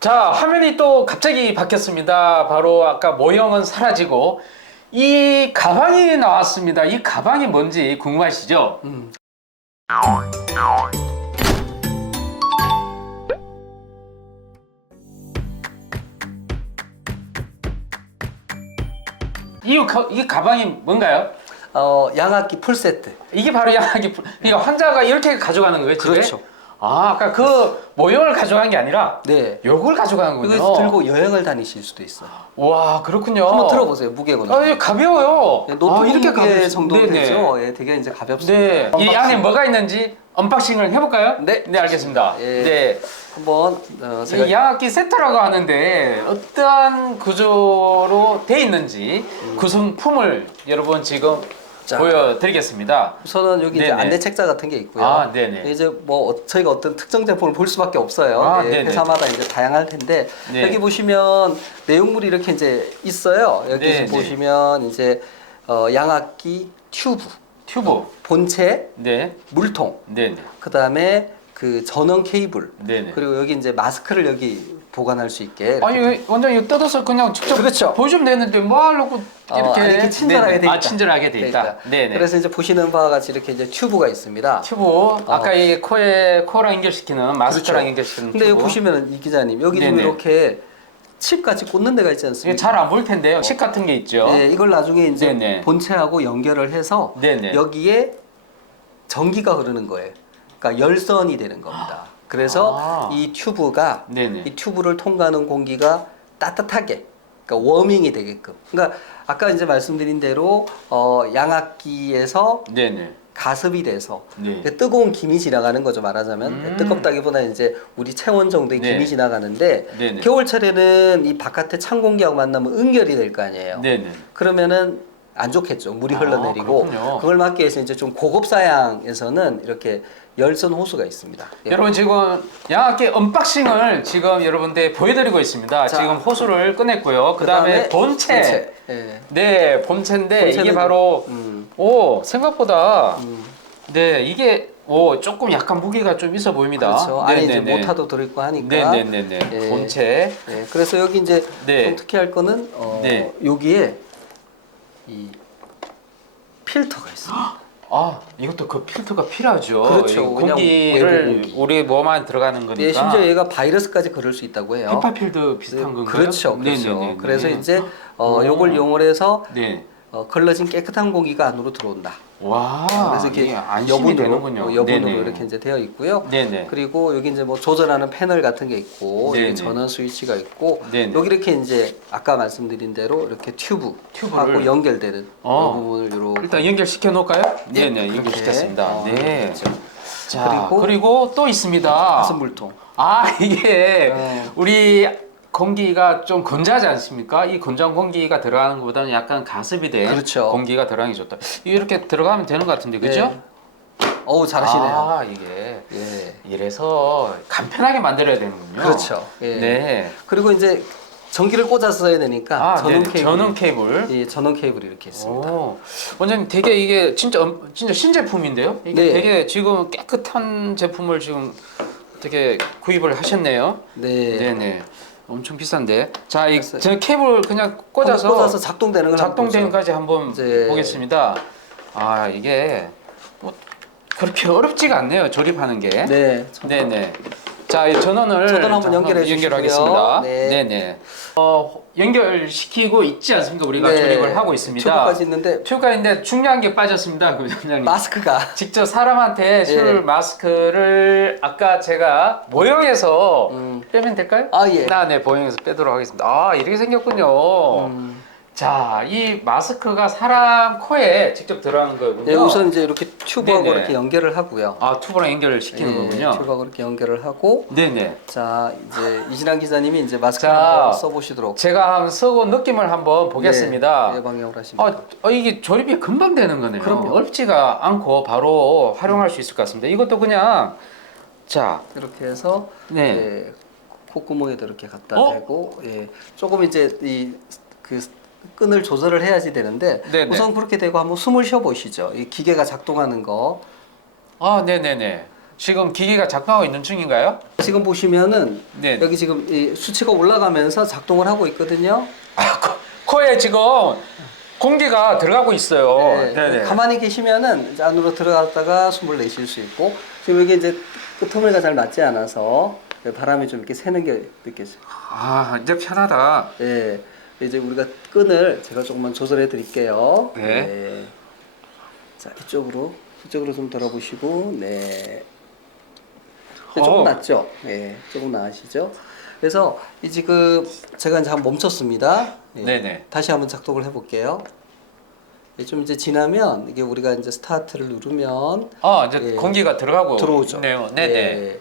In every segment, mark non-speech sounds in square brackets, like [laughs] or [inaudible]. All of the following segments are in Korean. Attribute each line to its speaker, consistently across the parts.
Speaker 1: 자, 화면이 또 갑자기 바뀌었습니다. 바로 아까 모형은 사라지고 이 가방이 나왔습니다. 이 가방이 뭔지 궁금하시죠?
Speaker 2: 음.
Speaker 1: 이, 가, 이 가방이 뭔가요?
Speaker 2: 어, 양압기 풀 세트.
Speaker 1: 이게 바로 양아기 풀- 그러니까 환자가 이렇게 가져가는 거예요, 집에?
Speaker 2: 그렇죠.
Speaker 1: 아, 아까 그 모형을 가져간 게 아니라
Speaker 2: 네.
Speaker 1: 요걸
Speaker 2: 이거
Speaker 1: 거군요.
Speaker 2: 들고 여행을 다니실 수도 있어요.
Speaker 1: 와, 그렇군요.
Speaker 2: 한번 들어보세요. 무게거든요.
Speaker 1: 아, 이게 가벼워요.
Speaker 2: 네, 노트북
Speaker 1: 아, 이렇게 가벼
Speaker 2: 정도
Speaker 1: 네네.
Speaker 2: 되죠. 예, 되게 이제 가볍습니다.
Speaker 1: 네. 이
Speaker 2: 언박싱
Speaker 1: 안에 뭐가 있는지 언박싱을 해볼까요?
Speaker 2: 네.
Speaker 1: 네, 알겠습니다.
Speaker 2: 예.
Speaker 1: 네.
Speaker 2: 한번 어, 제가
Speaker 1: 이 양압기 세트라고 하는데 어떠한 구조로 돼 있는지 구성품을 여러분 지금
Speaker 2: 자.
Speaker 1: 보여드리겠습니다.
Speaker 2: 우선은 여기 이제
Speaker 1: 네네.
Speaker 2: 안내 책자 같은 게 있고요.
Speaker 1: 아, 네네.
Speaker 2: 이제 뭐 어- 저희가 어떤 특정 제품을 볼 수밖에 없어요.
Speaker 1: 아,
Speaker 2: 예,
Speaker 1: 네네.
Speaker 2: 회사마다 이제 다양할 텐데
Speaker 1: 네.
Speaker 2: 여기 보시면 내용물이 이렇게 이제 있어요. 여기
Speaker 1: 네 네.
Speaker 2: 보시면 이제 어, 양압기 튜브,
Speaker 1: 튜브.
Speaker 2: 본체,
Speaker 1: 네.
Speaker 2: 물통,
Speaker 1: 네. 네.
Speaker 2: 그 다음에 그 전원 케이블,
Speaker 1: 네네.
Speaker 2: 그리고 여기 이제 마스크를 여기 보관할 수 있게.
Speaker 1: 아니 이거 완전 이거 뜯어서 그냥 직접
Speaker 2: 그렇죠.
Speaker 1: 보여주면 되는데 뭐 하려고
Speaker 2: 어,
Speaker 1: 이렇게
Speaker 2: 아니, 이렇게 친절하게
Speaker 1: 네네.
Speaker 2: 돼 있다.
Speaker 1: 아 친절하게 돼 있다. 네네.
Speaker 2: 그래서 이제 보시는 바와 같이 이렇게 이제 튜브가 있습니다.
Speaker 1: 튜브 아까 이 코에 코랑 연결시키는 마스크랑
Speaker 2: 그렇죠.
Speaker 1: 연결시키는
Speaker 2: 근데
Speaker 1: 튜브.
Speaker 2: 여기 보시면은 이 기자님 여기 좀
Speaker 1: 네네.
Speaker 2: 이렇게 칩 같이 꽂는 데가 있지
Speaker 1: 이게
Speaker 2: 않습니까?
Speaker 1: 잘 안 보일 텐데요. 칩 같은 게 있죠.
Speaker 2: 네, 이걸 나중에 이제
Speaker 1: 네네.
Speaker 2: 본체하고 연결을 해서
Speaker 1: 네네.
Speaker 2: 여기에 전기가 흐르는 거예요. 그러니까 열선이 되는 겁니다. 그래서
Speaker 1: 아.
Speaker 2: 이 튜브가
Speaker 1: 네네.
Speaker 2: 이 튜브를 통과하는 공기가 따뜻하게 그러니까 워밍이 되게끔. 그러니까 아까 이제 말씀드린 대로 어, 양압기에서
Speaker 1: 네네.
Speaker 2: 가습이 돼서
Speaker 1: 네.
Speaker 2: 그 뜨거운 김이 지나가는 거죠 말하자면
Speaker 1: 음.
Speaker 2: 뜨겁다기보다 이제 우리 체온 정도의
Speaker 1: 네.
Speaker 2: 김이 지나가는데
Speaker 1: 네네.
Speaker 2: 겨울철에는 이 바깥에 찬 공기하고 만나면 응결이 될 거 아니에요.
Speaker 1: 네네.
Speaker 2: 그러면은 안 좋겠죠. 물이
Speaker 1: 아,
Speaker 2: 흘러내리고
Speaker 1: 그렇군요.
Speaker 2: 그걸 막기 위해서 이제 좀 고급 사양에서는 이렇게 열선 호수가 있습니다. 예.
Speaker 1: 여러분 지금 양압기 언박싱을 지금 여러분들 보여드리고 있습니다.
Speaker 2: 자,
Speaker 1: 지금 호수를 꺼냈고요. 그 다음에 본체.
Speaker 2: 본체. 예.
Speaker 1: 네, 본체인데 이게
Speaker 2: 본체는-
Speaker 1: 바로
Speaker 2: 음,
Speaker 1: 오 생각보다
Speaker 2: 음,
Speaker 1: 네 이게 오 조금 약간 무게가 좀 있어 보입니다.
Speaker 2: 그렇죠. 안에 이제
Speaker 1: 네네네.
Speaker 2: 모타도 들어있고 하니까.
Speaker 1: 네네네네.
Speaker 2: 예.
Speaker 1: 본체.
Speaker 2: 예, 그래서 여기 이제
Speaker 1: 네.
Speaker 2: 좀 특이할 거는 어,
Speaker 1: 네.
Speaker 2: 여기에 이 필터가 있습니다. [gasps]
Speaker 1: 아 이것도 그 필터가 필요하죠.
Speaker 2: 그렇죠.
Speaker 1: 이
Speaker 2: 그냥
Speaker 1: 공기를
Speaker 2: 외부 공기.
Speaker 1: 우리 몸안 들어가는 거니까.
Speaker 2: 예, 심지어 얘가 바이러스까지 걸을 수 있다고 해요.
Speaker 1: 헤파필드 비슷한 건가요?
Speaker 2: 그렇죠, 그렇죠.
Speaker 1: 네네네.
Speaker 2: 그래서 이제 어,
Speaker 1: 오.
Speaker 2: 요걸 이용을 해서
Speaker 1: 네.
Speaker 2: 어, 걸러진 깨끗한 공기가 안으로 들어온다.
Speaker 1: 와.
Speaker 2: 그래서 이렇게
Speaker 1: 이게 안심이 되는군요.
Speaker 2: 어, 여분으로
Speaker 1: 네네.
Speaker 2: 이렇게 이제 되어 있고요.
Speaker 1: 네네.
Speaker 2: 그리고 여기 이제 뭐 조절하는 패널 같은 게 있고
Speaker 1: 네네.
Speaker 2: 여기 전원 스위치가 있고
Speaker 1: 네네.
Speaker 2: 여기 이렇게 이제 아까 말씀드린 대로 이렇게 튜브하고
Speaker 1: 튜브를.
Speaker 2: 연결되는
Speaker 1: 어.
Speaker 2: 이 부분을 이렇게
Speaker 1: 일단 연결시켜 놓을까요?
Speaker 2: 예,
Speaker 1: 네네
Speaker 2: 이렇게.
Speaker 1: 연결시켰습니다.
Speaker 2: 어,
Speaker 1: 네.
Speaker 2: 그렇죠.
Speaker 1: 자
Speaker 2: 그리고-
Speaker 1: 그리고, 또 있습니다.
Speaker 2: 가스 물통.
Speaker 1: 아 이게
Speaker 2: 어.
Speaker 1: 우리 공기가 좀 건조하지 않습니까? 이 건조한 공기가 들어가는 것보다는 약간 가습이 된
Speaker 2: 그렇죠.
Speaker 1: 공기가 들어가는 게 좋다. 이렇게 들어가면 되는 것 같은데 그죠?
Speaker 2: 네. 어우 잘하시네요.
Speaker 1: 아 이게
Speaker 2: 예.
Speaker 1: 이래서 간편하게 만들어야 되는군요.
Speaker 2: 그렇죠. 예.
Speaker 1: 네.
Speaker 2: 그리고 이제 전기를 꽂아서 써야 되니까
Speaker 1: 아
Speaker 2: 전원
Speaker 1: 네.
Speaker 2: 케이블.
Speaker 1: 전원 케이블.
Speaker 2: 예, 전원 케이블이 이렇게 있습니다.
Speaker 1: 오, 원장님 되게 이게 진짜 엄- 진짜 신제품인데요? 이게
Speaker 2: 네.
Speaker 1: 되게 지금 깨끗한 제품을 지금 되게 구입을 하셨네요.
Speaker 2: 네.
Speaker 1: 네 네. 엄청 비싼데. 자, 이
Speaker 2: 그래서-
Speaker 1: 저 케이블 그냥 꽂아서,
Speaker 2: 꽂아서 작동되는 걸 한번
Speaker 1: 작동되는
Speaker 2: 보죠.
Speaker 1: 까지 한번
Speaker 2: 이제-
Speaker 1: 보겠습니다. 아, 이게 뭐 그렇게 [laughs] 어렵지가 않네요. 조립하는 게.
Speaker 2: 네.
Speaker 1: 네네. 자, 이 전원을
Speaker 2: 전원 한번
Speaker 1: 자,
Speaker 2: 연결해 주시고요.
Speaker 1: 연결하겠습니다.
Speaker 2: 네.
Speaker 1: 네네. 어, 연결시키고 있지 않습니까? 우리가
Speaker 2: 네.
Speaker 1: 조립을 하고 있습니다.
Speaker 2: 튜브까지 있는데
Speaker 1: 있는데 중요한 게 빠졌습니다, 그 원장님.
Speaker 2: 마스크가
Speaker 1: 직접 사람한테 술
Speaker 2: 예.
Speaker 1: 마스크를 아까 제가 모형에서
Speaker 2: 음.
Speaker 1: 빼면 될까요?
Speaker 2: 아, 예.
Speaker 1: 나, 네, 모형에서 빼도록 하겠습니다. 아, 이렇게 생겼군요.
Speaker 2: 음.
Speaker 1: 자, 이 마스크가 사람 코에 직접 들어가는 거군요.
Speaker 2: 네, 우선 이제 이렇게 튜브하고
Speaker 1: 네네.
Speaker 2: 이렇게 연결을 하고요.
Speaker 1: 아, 튜브랑 연결을 시키는
Speaker 2: 예,
Speaker 1: 거군요.
Speaker 2: 튜브하고 이렇게 연결을 하고
Speaker 1: 네네.
Speaker 2: 자 이제 이진환 기자님이 이제 마스크
Speaker 1: 자,
Speaker 2: 한번 써보시도록
Speaker 1: 제가 한번 쓰고 느낌을 한번 보겠습니다.
Speaker 2: 네, 방향으로 하시면
Speaker 1: 아, 어, 이게 조립이 금방 되는 거네요.
Speaker 2: 그럼요.
Speaker 1: 어렵지가 않고 바로 활용할 수 있을 것 같습니다. 이것도 그냥 자,
Speaker 2: 이렇게 해서
Speaker 1: 네.
Speaker 2: 예, 콧구멍에도 이렇게 갖다
Speaker 1: 어?
Speaker 2: 대고 예, 조금 이제 이 그 끈을 조절을 해야지 되는데
Speaker 1: 네네.
Speaker 2: 우선 그렇게 되고 한번 숨을 쉬어 보시죠. 이 기계가 작동하는 거.
Speaker 1: 아, 네네네. 지금 기계가 작동하고 있는 중인가요?
Speaker 2: 지금 보시면은
Speaker 1: 네.
Speaker 2: 여기 지금 이 수치가 올라가면서 작동을 하고 있거든요.
Speaker 1: 아, 코, 코에 지금 공기가 들어가고 있어요.
Speaker 2: 네,
Speaker 1: 네네.
Speaker 2: 가만히 계시면은 이제 안으로 들어갔다가 숨을 내쉴 수 있고 지금 여기 이제 끄트머리가 잘 맞지 않아서 바람이 좀 이렇게 새는 게 느껴져요.
Speaker 1: 아 이제 편하다.
Speaker 2: 예. 이제 우리가 끈을 제가 조금만 조절해 드릴게요.
Speaker 1: 네.
Speaker 2: 네. 자, 이쪽으로 이쪽으로 좀 돌아보시고 네. 네, 조금
Speaker 1: 어.
Speaker 2: 낫죠? 예. 조금 나으시죠? 그래서 이 지금 제가 이제 한번 멈췄습니다. 예.
Speaker 1: 네네.
Speaker 2: 다시 한번 작동을 해 볼게요. 예, 좀 이제 지나면 이게 우리가 이제 스타트를 누르면
Speaker 1: 아 이제
Speaker 2: 예.
Speaker 1: 공기가 들어가고
Speaker 2: 들어오죠.
Speaker 1: 네요. 네네.
Speaker 2: 예,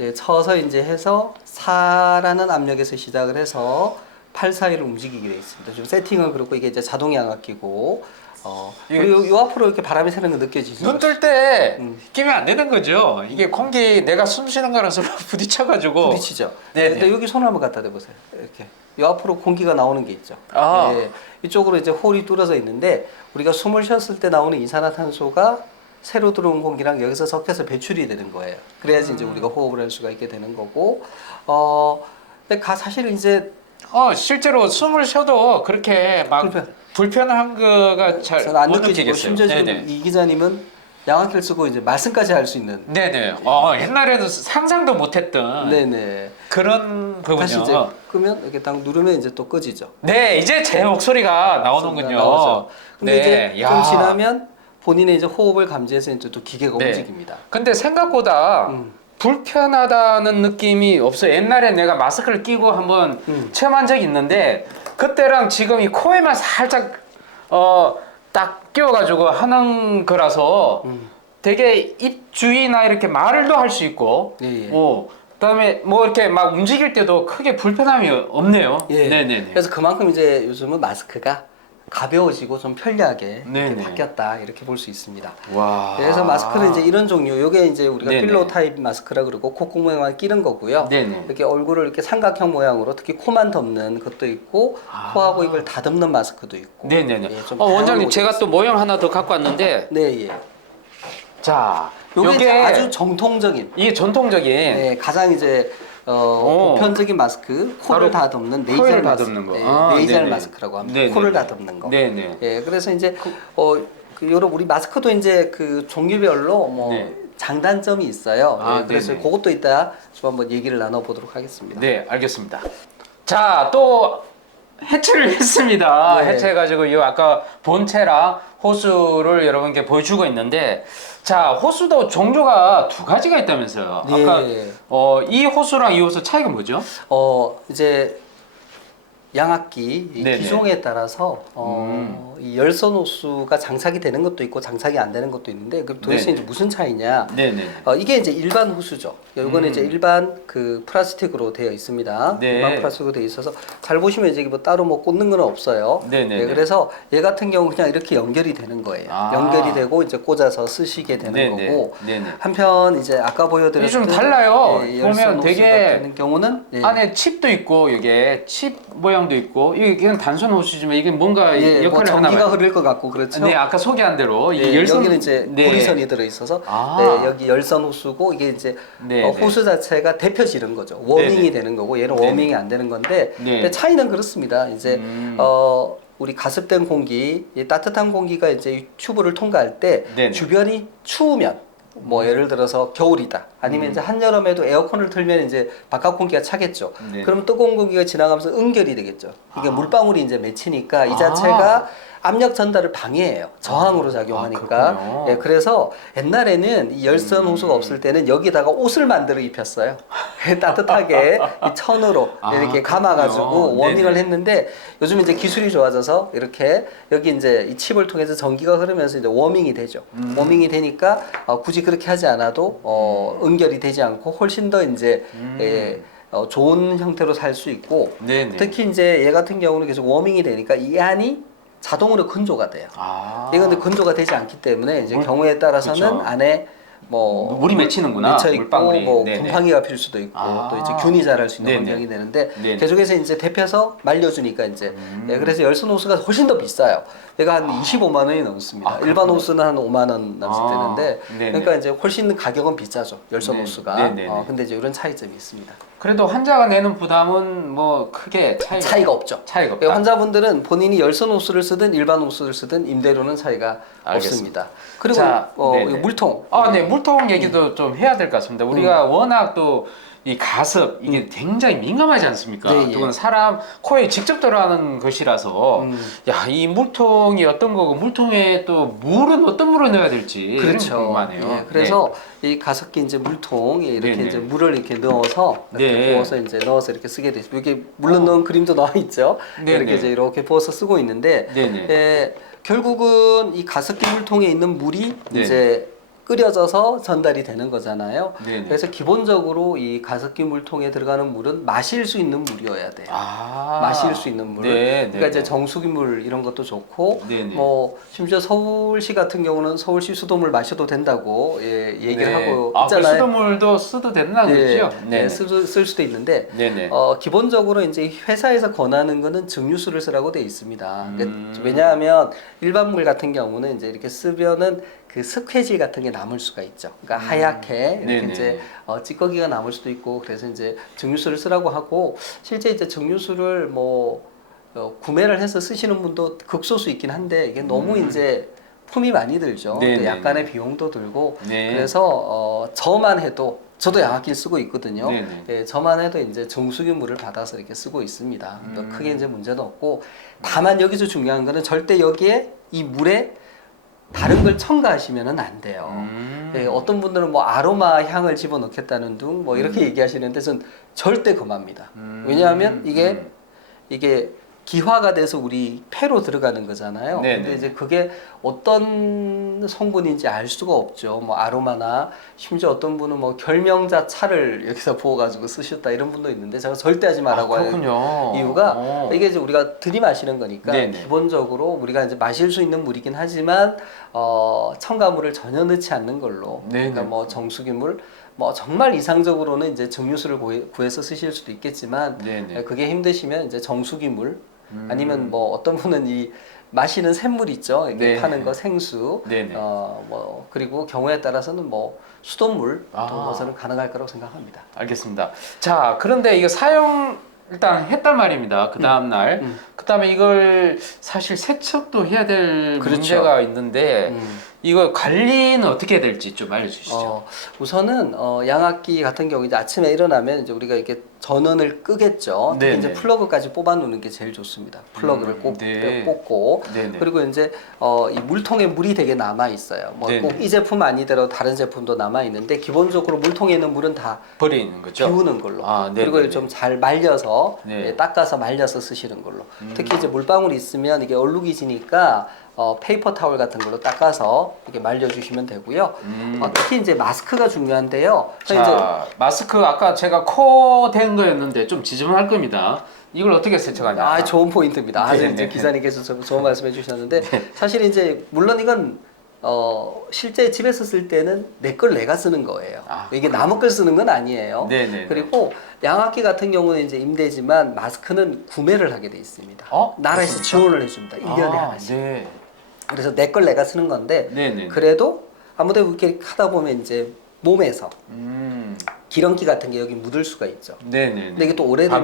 Speaker 2: 예, 쳐서 이제 해서 4라는 압력에서 시작을 해서 8 사이를 움직이게 되어 있습니다. 좀 세팅은 그렇고 이게 이제 자동 양압기고 어, 그리고 요 앞으로 이렇게 바람이 새는 거 느껴지시죠?
Speaker 1: 눈 뜰 때
Speaker 2: 음.
Speaker 1: 끼면 안 되는 거죠. 이게 공기 내가 숨 쉬는 거랑 서로 [laughs] 부딪혀가지고.
Speaker 2: 부딪히죠.
Speaker 1: 네 네.
Speaker 2: 근데 여기 손을 한번 갖다 대보세요. 이렇게. 요 앞으로 공기가 나오는 게 있죠.
Speaker 1: 아.
Speaker 2: 예, 이쪽으로 이제 홀이 뚫어져 있는데 우리가 숨을 쉬었을 때 나오는 이산화탄소가 새로 들어온 공기랑 여기서 섞여서 배출이 되는 거예요. 그래야지
Speaker 1: 음.
Speaker 2: 이제 우리가 호흡을 할 수가 있게 되는 거고, 어, 근데 가 사실은 이제
Speaker 1: 어 실제로 숨을 쉬어도 그렇게 막
Speaker 2: 불편.
Speaker 1: 불편한 거가 잘
Speaker 2: 저는 안
Speaker 1: 못
Speaker 2: 느껴지고
Speaker 1: 느끼겠어요.
Speaker 2: 심지어 지금
Speaker 1: 네네.
Speaker 2: 이 기자님은 양압기를 쓰고 이제 말씀까지 할 수 있는.
Speaker 1: 네네. 어 옛날에도 상상도 못했던
Speaker 2: 네네.
Speaker 1: 그런
Speaker 2: 다시 이제
Speaker 1: 부분이요.
Speaker 2: 끄면 이렇게 딱 누르면 이제 또 꺼지죠.
Speaker 1: 네 이제 제 목소리가 나오는군요.
Speaker 2: 나오죠. 근데
Speaker 1: 네.
Speaker 2: 이제
Speaker 1: 야.
Speaker 2: 좀 지나면 본인의 이제 호흡을 감지해서 이제 또 기계가
Speaker 1: 네.
Speaker 2: 움직입니다.
Speaker 1: 근데 생각보다
Speaker 2: 음.
Speaker 1: 불편하다는 느낌이 없어요. 옛날에 내가 마스크를 끼고 한번
Speaker 2: 음.
Speaker 1: 체험한 적이 있는데 그때랑 지금 이 코에만 살짝 어딱 끼워가지고 하는 거라서
Speaker 2: 음.
Speaker 1: 되게 입 주위나 이렇게 말도 할 수 있고,
Speaker 2: 예, 예.
Speaker 1: 뭐 그다음에 뭐 이렇게 막 움직일 때도 크게 불편함이 없네요.
Speaker 2: 예.
Speaker 1: 네네네.
Speaker 2: 그래서 그만큼 이제 요즘은 마스크가 가벼워지고 좀 편리하게 이렇게
Speaker 1: 네네.
Speaker 2: 바뀌었다 이렇게 볼 수 있습니다.
Speaker 1: 와.
Speaker 2: 그래서 마스크는 이제 이런 종류, 요게 이제 우리가
Speaker 1: 네네.
Speaker 2: 필로 타입 마스크라 그러고 콧구멍에만 끼는 거고요.
Speaker 1: 네네.
Speaker 2: 이렇게 얼굴을 이렇게 삼각형 모양으로 특히 코만 덮는 것도 있고
Speaker 1: 아.
Speaker 2: 코하고 입을 다듬는 마스크도 있고.
Speaker 1: 네네네.
Speaker 2: 예, 좀
Speaker 1: 어, 원장님
Speaker 2: 다양하고
Speaker 1: 제가 또 모형 하나 더 갖고 왔는데,
Speaker 2: 네, 예.
Speaker 1: 자,
Speaker 2: 요게 이제
Speaker 1: 요게
Speaker 2: 아주 정통적인
Speaker 1: 이게 전통적인
Speaker 2: 네, 가장 이제 어,
Speaker 1: 오.
Speaker 2: 보편적인 마스크, 코를 다듬는
Speaker 1: 코를
Speaker 2: 네이절 마스크.
Speaker 1: 다듬는 거.
Speaker 2: 네,
Speaker 1: 아,
Speaker 2: 네이절
Speaker 1: 네네.
Speaker 2: 마스크라고 합니다.
Speaker 1: 네네.
Speaker 2: 코를 다듬는 거.
Speaker 1: 네네.
Speaker 2: 예, 그래서 이제 어, 그 여러 우리 마스크도 이제 그 종류별로 뭐
Speaker 1: 네.
Speaker 2: 장단점이 있어요.
Speaker 1: 아,
Speaker 2: 예, 그래서
Speaker 1: 네네.
Speaker 2: 그것도 이따 좀 한번 얘기를 나눠보도록 하겠습니다.
Speaker 1: 네, 알겠습니다. 자, 또 해체를 [laughs] 했습니다.
Speaker 2: 네.
Speaker 1: 해체해가지고 이 아까 본체랑 호수를 여러분께 보여주고 있는데, 자, 호수도 종류가 두 가지가 있다면서요.
Speaker 2: 네.
Speaker 1: 아까 어, 이 호수랑 이 호수 차이가 뭐죠?
Speaker 2: 어 이제 양압기 이
Speaker 1: 네네. 음.
Speaker 2: 기종에 따라서 어, 이 열선 호수가 장착이 되는 것도 있고 장착이 안 되는 것도 있는데 그 도대체
Speaker 1: 네네.
Speaker 2: 이제 무슨 차이냐?
Speaker 1: 네네.
Speaker 2: 어, 이게 이제 일반 호수죠. 이거는
Speaker 1: 음.
Speaker 2: 이제 일반 그 플라스틱으로 되어 있습니다.
Speaker 1: 네.
Speaker 2: 일반 플라스틱으로 되어 있어서 잘 보시면 이제 뭐 따로 뭐 꽂는 건 없어요.
Speaker 1: 네네네.
Speaker 2: 네, 그래서 얘 같은 경우 그냥 이렇게 연결이 되는 거예요.
Speaker 1: 아.
Speaker 2: 연결이 되고 이제 꽂아서 쓰시게 되는
Speaker 1: 네네.
Speaker 2: 거고
Speaker 1: 네네.
Speaker 2: 한편 이제 아까 보여드렸던
Speaker 1: 좀 달라요.
Speaker 2: 예,
Speaker 1: 보면 되게
Speaker 2: 되는 경우는 예.
Speaker 1: 안에 칩도 있고 이게 칩 모양도 있고 이게 그냥 단순 호수지만 이게 뭔가
Speaker 2: 예, 뭐
Speaker 1: 역할을 하나
Speaker 2: 전기가
Speaker 1: 봐요.
Speaker 2: 흐를 것 같고 그렇죠.
Speaker 1: 네, 아까 소개한 대로 이
Speaker 2: 예,
Speaker 1: 열선
Speaker 2: 여기는 이제
Speaker 1: 네.
Speaker 2: 구리선이 들어 있어서
Speaker 1: 아.
Speaker 2: 네, 여기 열선 호수고 이게 이제
Speaker 1: 네,
Speaker 2: 어,
Speaker 1: 네.
Speaker 2: 호수 자체가 데펴지는 거죠. 워밍이
Speaker 1: 네, 네.
Speaker 2: 되는 거고 얘는
Speaker 1: 네,
Speaker 2: 워밍이 안 되는 건데
Speaker 1: 네.
Speaker 2: 근데 차이는 그렇습니다. 이제
Speaker 1: 음.
Speaker 2: 어 우리 가습된 공기, 이 따뜻한 공기가 이제 이 튜브를 통과할 때
Speaker 1: 네, 네.
Speaker 2: 주변이 추우면 뭐 예를 들어서 겨울이다. 아니면
Speaker 1: 음.
Speaker 2: 이제 한여름에도 에어컨을 틀면 이제 바깥 공기가 차겠죠.
Speaker 1: 네.
Speaker 2: 그럼 뜨거운 공기가 지나가면서 응결이 되겠죠. 이게
Speaker 1: 아.
Speaker 2: 물방울이 이제 맺히니까 이
Speaker 1: 아.
Speaker 2: 자체가 압력 전달을 방해해요. 저항으로
Speaker 1: 아,
Speaker 2: 작용하니까.
Speaker 1: 그렇군요.
Speaker 2: 예, 그래서 옛날에는 이 열선
Speaker 1: 음.
Speaker 2: 호수가 없을 때는 여기다가 옷을 만들어 입혔어요. [laughs] 따뜻하게 [laughs] 이 천으로
Speaker 1: 아,
Speaker 2: 이렇게. 감아가지고 워밍을
Speaker 1: 네네.
Speaker 2: 했는데 요즘 이제 기술이 좋아져서 이렇게 여기 이제 이 칩을 통해서 전기가 흐르면서 이제 워밍이 되죠.
Speaker 1: 음.
Speaker 2: 워밍이 되니까 어, 굳이 그렇게 하지 않아도 어, 응결이 되지 않고 훨씬 더 이제
Speaker 1: 음.
Speaker 2: 예, 어, 좋은 형태로 살 수 있고
Speaker 1: 네네.
Speaker 2: 특히 이제 얘 같은 경우는 계속 워밍이 되니까 이 안이 자동으로 건조가 돼요.
Speaker 1: 아.
Speaker 2: 이건 근데 건조가 되지 않기 때문에 이제
Speaker 1: 물-
Speaker 2: 경우에 따라서는
Speaker 1: 그쵸.
Speaker 2: 안에 뭐
Speaker 1: 물이 맺히는구나,
Speaker 2: 맺혀 있고
Speaker 1: 물방울이.
Speaker 2: 뭐
Speaker 1: 네네.
Speaker 2: 곰팡이가 필 수도 있고
Speaker 1: 아.
Speaker 2: 또 이제 균이 자랄 수 있는
Speaker 1: 네네.
Speaker 2: 환경이 되는데
Speaker 1: 네네.
Speaker 2: 계속해서 이제 데펴서 말려주니까 이제
Speaker 1: 음.
Speaker 2: 예, 그래서 열선 호수가 훨씬 더 비싸요. 얘가 한 25만 원이 넘습니다.
Speaker 1: 아,
Speaker 2: 일반
Speaker 1: 그렇군요.
Speaker 2: 호수는 한 5만 원 남짓
Speaker 1: 아,
Speaker 2: 되는데
Speaker 1: 네네.
Speaker 2: 그러니까 이제 훨씬 가격은 비싸죠. 열선
Speaker 1: 네.
Speaker 2: 호수가.
Speaker 1: 네네네.
Speaker 2: 어, 근데 이제 이런 차이점이 있습니다.
Speaker 1: 그래도 환자가 내는 부담은 뭐 크게 차이가,
Speaker 2: 차이가 없죠.
Speaker 1: 차이가 없다.
Speaker 2: 그러니까 환자분들은 본인이 열선 호수를 쓰든 일반 호수를 쓰든 임대료는 차이가
Speaker 1: 알겠습니다.
Speaker 2: 없습니다. 그리고
Speaker 1: 자,
Speaker 2: 어,
Speaker 1: 네네.
Speaker 2: 물통.
Speaker 1: 아, 네, 물통 얘기도 좀 해야 될 것 같습니다. 우리가
Speaker 2: 음.
Speaker 1: 워낙 또 이 가습 이게 굉장히 민감하지 않습니까?
Speaker 2: 네, 예.
Speaker 1: 그건 사람 코에 직접 들어가는 것이라서
Speaker 2: 음.
Speaker 1: 야, 이 물통이 어떤 거고 물통에 또 물은 어떤 물을 넣어야 될지 이런 게
Speaker 2: 그렇죠.
Speaker 1: 궁금하네요.
Speaker 2: 예, 그래서 이 가습기 이제 물통에 이렇게
Speaker 1: 네네.
Speaker 2: 이제 물을 이렇게 넣어서 이렇게
Speaker 1: 네.
Speaker 2: 부어서 이제 넣어서 이렇게 쓰게 되죠. 이게 물론 넣은 그림도 나와 있죠.
Speaker 1: 네네.
Speaker 2: 이렇게 이제 이렇게 부어서 쓰고 있는데
Speaker 1: 네, 네.
Speaker 2: 예, 결국은 이 가습기 물통에 있는 물이
Speaker 1: 네.
Speaker 2: 이제 끓여져서 전달이 되는 거잖아요.
Speaker 1: 네네.
Speaker 2: 그래서 기본적으로 이 가습기 물통에 들어가는 물은 마실 수 있는 물이어야 돼요.
Speaker 1: 아.
Speaker 2: 마실 수 있는 물.
Speaker 1: 네,
Speaker 2: 그러니까
Speaker 1: 네,
Speaker 2: 이제
Speaker 1: 네.
Speaker 2: 정수기 물 이런 것도 좋고
Speaker 1: 네네.
Speaker 2: 뭐 심지어 서울시 같은 경우는 서울시 수돗물 마셔도 된다고 예, 얘기를
Speaker 1: 네.
Speaker 2: 하고
Speaker 1: 아, 그
Speaker 2: 있잖아요.
Speaker 1: 수돗물도 써도 된다는
Speaker 2: 예,
Speaker 1: 거죠?
Speaker 2: 예, 쓸, 수- 쓸 수도 있는데
Speaker 1: 네네.
Speaker 2: 어, 기본적으로 이제 회사에서 권하는 거는 증류수를 쓰라고 돼 있습니다.
Speaker 1: 음.
Speaker 2: 그러니까 왜냐하면 일반 물 같은 경우는 이제 이렇게 쓰면은 그 석회질 같은 게 남을 수가 있죠. 그러니까 하얗게 이렇게
Speaker 1: 음.
Speaker 2: 이제 어, 찌꺼기가 남을 수도 있고 그래서 이제 증류수를 쓰라고 하고 실제 이제 증류수를 뭐 어, 구매를 해서 쓰시는 분도 극소수 있긴 한데 이게 너무
Speaker 1: 음.
Speaker 2: 이제 품이 많이 들죠. 또. 약간의 비용도 들고
Speaker 1: 네.
Speaker 2: 그래서 어, 저만 해도 저도 양압기를 쓰고 있거든요. 예, 저만 해도 이제 정수기 물을 받아서 이렇게 쓰고 있습니다. 또
Speaker 1: 음.
Speaker 2: 크게 이제 문제도 없고 다만 여기서 중요한 거는 절대 여기에 이 물에 다른 걸 첨가하시면은 안 돼요.
Speaker 1: 음.
Speaker 2: 예, 어떤 분들은 뭐 아로마 향을 집어넣겠다는 둥 뭐 이렇게
Speaker 1: 음.
Speaker 2: 얘기하시는데 전 절대 금합니다.
Speaker 1: 음.
Speaker 2: 왜냐하면 이게
Speaker 1: 음.
Speaker 2: 이게 기화가 돼서 우리 폐로 들어가는 거잖아요.
Speaker 1: 네네.
Speaker 2: 근데 이제 그게 어떤 성분인지 알 수가 없죠. 뭐 아로마나 심지어 어떤 분은 뭐 결명자 차를 여기서 부어 가지고 쓰셨다 이런 분도 있는데 제가 절대 하지 말라고
Speaker 1: 아. 그렇군요.
Speaker 2: 이유가
Speaker 1: 어.
Speaker 2: 이게 이제 우리가 들이마시는 거니까
Speaker 1: 네네.
Speaker 2: 기본적으로 우리가 이제 마실 수 있는 물이긴 하지만 어, 첨가물을 전혀 넣지 않는 걸로
Speaker 1: 네네.
Speaker 2: 그러니까 뭐 정수기물 뭐 정말 이상적으로는 이제 정유수를 구해, 구해 서 쓰실 수도 있겠지만
Speaker 1: 네네.
Speaker 2: 그게 힘드시면 이제 정수기물
Speaker 1: 음.
Speaker 2: 아니면 뭐 어떤 분은 이 마시는 샘물 있죠 이게
Speaker 1: 네.
Speaker 2: 파는 거 생수
Speaker 1: 네네.
Speaker 2: 어 뭐 그리고 경우에 따라서는 뭐 수돗물
Speaker 1: 아.
Speaker 2: 것은 가능할 거라고 생각합니다.
Speaker 1: 알겠습니다. 자, 그런데 이거 사용 일단 했단 말입니다. 그 다음 날.
Speaker 2: 음.
Speaker 1: 그 다음에 이걸 사실 세척도 해야 될
Speaker 2: 그렇죠.
Speaker 1: 문제가 있는데
Speaker 2: 음.
Speaker 1: 이거 관리는 어떻게 해야 될지 좀 알려주시죠.
Speaker 2: 어, 우선은 어, 양압기 같은 경우 이제 아침에 일어나면 이제 우리가 이렇게 전원을 끄겠죠. 특히
Speaker 1: 네네.
Speaker 2: 이제 플러그까지 뽑아 놓는 게 제일 좋습니다. 플러그를
Speaker 1: 음,
Speaker 2: 꼭
Speaker 1: 네.
Speaker 2: 꽂고
Speaker 1: 네네.
Speaker 2: 그리고 이제 어, 이 물통에 물이 되게 남아 있어요. 뭐
Speaker 1: 네네.
Speaker 2: 꼭이 제품 아니더라도 다른 제품도 남아 있는데 기본적으로 물통에 있는 물은 다
Speaker 1: 버리는 거죠.
Speaker 2: 비우는 걸로
Speaker 1: 아.
Speaker 2: 그리고 좀 잘 말려서
Speaker 1: 네.
Speaker 2: 예, 닦아서 말려서 쓰시는 걸로
Speaker 1: 음.
Speaker 2: 특히 이제 물방울 이 있으면 이게 얼룩이 지니까 어, 페이퍼 타월 같은 걸로 닦아서 이렇게 말려주시면 되고요.
Speaker 1: 음.
Speaker 2: 어, 특히 이제 마스크가 중요한데요. 저
Speaker 1: 자, 마스크 아까 제가 코댄 거였는데 좀 지저분할 겁니다. 이걸 어떻게 세척하냐?
Speaker 2: 아 좋은 포인트입니다. 아,
Speaker 1: 네네.
Speaker 2: 이제 기사님께서 좀 좋은 말씀해 주셨는데 [laughs] 사실 이제 물론 이건 어 실제 집에서 쓸 때는 내 걸 내가 쓰는 거예요.
Speaker 1: 아,
Speaker 2: 이게 남의 걸 쓰는 건 아니에요.
Speaker 1: 네네.
Speaker 2: 그리고 양압기 같은 경우는 이제 임대지만 마스크는 구매를 하게 돼 있습니다.
Speaker 1: 어?
Speaker 2: 나라에서
Speaker 1: 그렇습니까?
Speaker 2: 지원을 해줍니다. 1년에
Speaker 1: 아,
Speaker 2: 하나씩.
Speaker 1: 네.
Speaker 2: 그래서 내 걸 내가 쓰는 건데
Speaker 1: 네네.
Speaker 2: 그래도 아무데도 이렇게 하다 보면 이제 몸에서
Speaker 1: 음.
Speaker 2: 기름기 같은 게 여기 묻을 수가 있죠.
Speaker 1: 네네.
Speaker 2: 근데 이게 또 오래되면?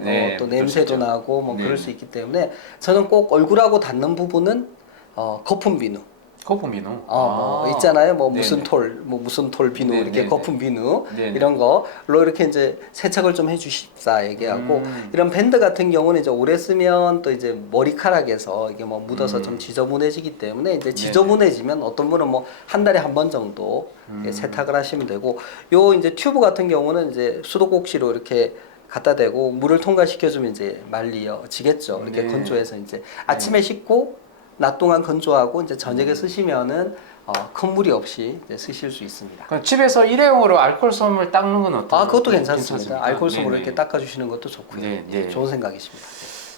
Speaker 2: 어,
Speaker 1: 네,
Speaker 2: 또 냄새도. 나고 뭐
Speaker 1: 네.
Speaker 2: 그럴 수 있기 때문에 저는 꼭 얼굴하고 닿는 부분은 어, 거품 비누.
Speaker 1: 거품 비누.
Speaker 2: 어, 뭐
Speaker 1: 아.
Speaker 2: 있잖아요. 뭐 무슨
Speaker 1: 네네.
Speaker 2: 톨, 뭐 무슨 톨 비누
Speaker 1: 네네,
Speaker 2: 이렇게
Speaker 1: 네네.
Speaker 2: 거품 비누
Speaker 1: 네네.
Speaker 2: 이런 거로 이렇게 이제 세척을 좀 해주십사 얘기하고
Speaker 1: 음.
Speaker 2: 이런 밴드 같은 경우는 이제 오래 쓰면 또 이제 머리카락에서 이게 뭐 묻어서
Speaker 1: 음.
Speaker 2: 좀 지저분해지기 때문에 이제
Speaker 1: 네네.
Speaker 2: 지저분해지면 어떤 분은 뭐 한 달에 한 번 정도
Speaker 1: 음.
Speaker 2: 예, 세탁을 하시면 되고 요 이제 튜브 같은 경우는 이제 수도꼭지로 이렇게 갖다 대고 물을 통과시켜주면 이제 말리어지겠죠. 이렇게
Speaker 1: 네.
Speaker 2: 건조해서 이제 아침에 씻고 낮 동안 건조하고 이제 저녁에 쓰시면은 어, 큰 무리 없이 이제 쓰실 수 있습니다.
Speaker 1: 그럼 집에서 일회용으로 알코올 솜을 닦는 건 어떨까요?
Speaker 2: 아 그것도 괜찮습니다.
Speaker 1: 괜찮습니까?
Speaker 2: 알코올 솜으로
Speaker 1: 네네.
Speaker 2: 이렇게 닦아주시는 것도 좋고요.
Speaker 1: 네,
Speaker 2: 예,
Speaker 1: 네.
Speaker 2: 좋은 생각이십니다.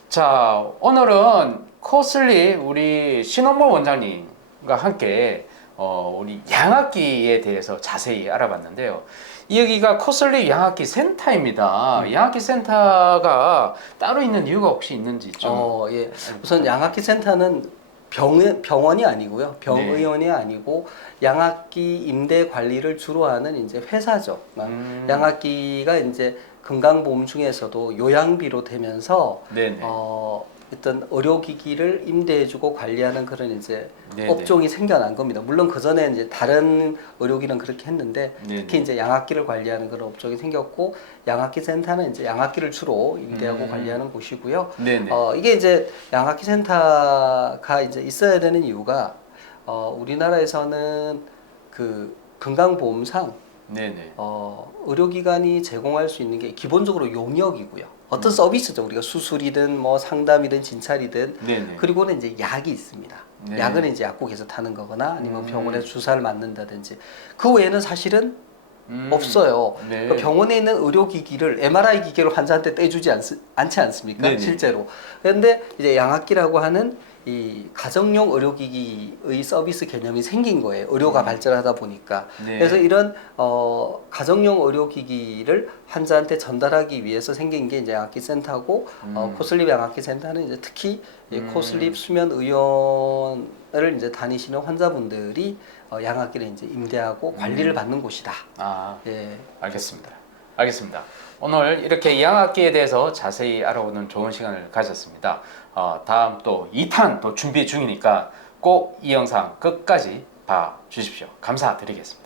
Speaker 1: 자, 오늘은 코슬리 우리 신원모 원장님과 함께 어, 우리 양악기에 대해서 자세히 알아봤는데요. 여기가 코슬립 양악기 센터입니다.
Speaker 2: 음.
Speaker 1: 양악기 센터가 따로 있는 이유가 혹시 있는지 좀.
Speaker 2: 어, 예. 우선 양악기 센터는 병, 병원이 아니고요.
Speaker 1: 네.
Speaker 2: 병의원이 아니고 양악기 임대 관리를 주로 하는 이제 회사죠.
Speaker 1: 음.
Speaker 2: 양악기가 이제 건강보험 중에서도 요양비로 되면서
Speaker 1: 네네.
Speaker 2: 어, 어떤 의료기기를 임대해주고 관리하는 그런 이제
Speaker 1: 네네.
Speaker 2: 업종이 생겨난 겁니다. 물론 그 전에 이제 다른 의료기는 그렇게 했는데
Speaker 1: 네네.
Speaker 2: 특히 이제 양악기를 관리하는 그런 업종이 생겼고 양악기 센터는 이제 양악기를 주로 임대하고
Speaker 1: 음.
Speaker 2: 관리하는 곳이고요.
Speaker 1: 네네.
Speaker 2: 어, 이게 이제 양악기 센터가 이제 있어야 되는 이유가 어, 우리나라에서는 그 건강보험상
Speaker 1: 네네.
Speaker 2: 어, 의료기관이 제공할 수 있는 게 기본적으로 용역이고요. 어떤
Speaker 1: 음.
Speaker 2: 서비스죠. 우리가 수술이든 뭐 상담이든 진찰이든
Speaker 1: 네네.
Speaker 2: 그리고는 이제 약이 있습니다.
Speaker 1: 네.
Speaker 2: 약은 이제 약국에서 타는 거거나 아니면
Speaker 1: 음.
Speaker 2: 병원에 주사를 맞는다든지 그 외에는 사실은
Speaker 1: 음.
Speaker 2: 없어요.
Speaker 1: 네.
Speaker 2: 그 병원에 있는 의료기기를 MRI 기계로 환자한테 떼주지 않, 않지 않습니까?
Speaker 1: 네네.
Speaker 2: 실제로. 그런데 이제 양압기라고 하는 이 가정용 의료기기의 서비스 개념이 생긴 거예요. 의료가
Speaker 1: 음.
Speaker 2: 발전하다 보니까.
Speaker 1: 네.
Speaker 2: 그래서 이런 어, 가정용 의료기기를 환자한테 전달하기 위해서 생긴 게 이제 양압기 센터고 어,
Speaker 1: 음.
Speaker 2: 코슬립 양압기 센터는 이제 특히 이
Speaker 1: 음.
Speaker 2: 코슬립 수면 의원을 이제 다니시는 환자분들이 어, 양압기를 이제 임대하고 관리를
Speaker 1: 음.
Speaker 2: 받는 곳이다.
Speaker 1: 아,
Speaker 2: 예.
Speaker 1: 알겠습니다. 알겠습니다. 오늘 이렇게 양악기에 대해서 자세히 알아보는 좋은 시간을 가졌습니다. 어, 다음 또 2탄 또 준비 중이니까 꼭 이 영상 끝까지 봐 주십시오. 감사드리겠습니다.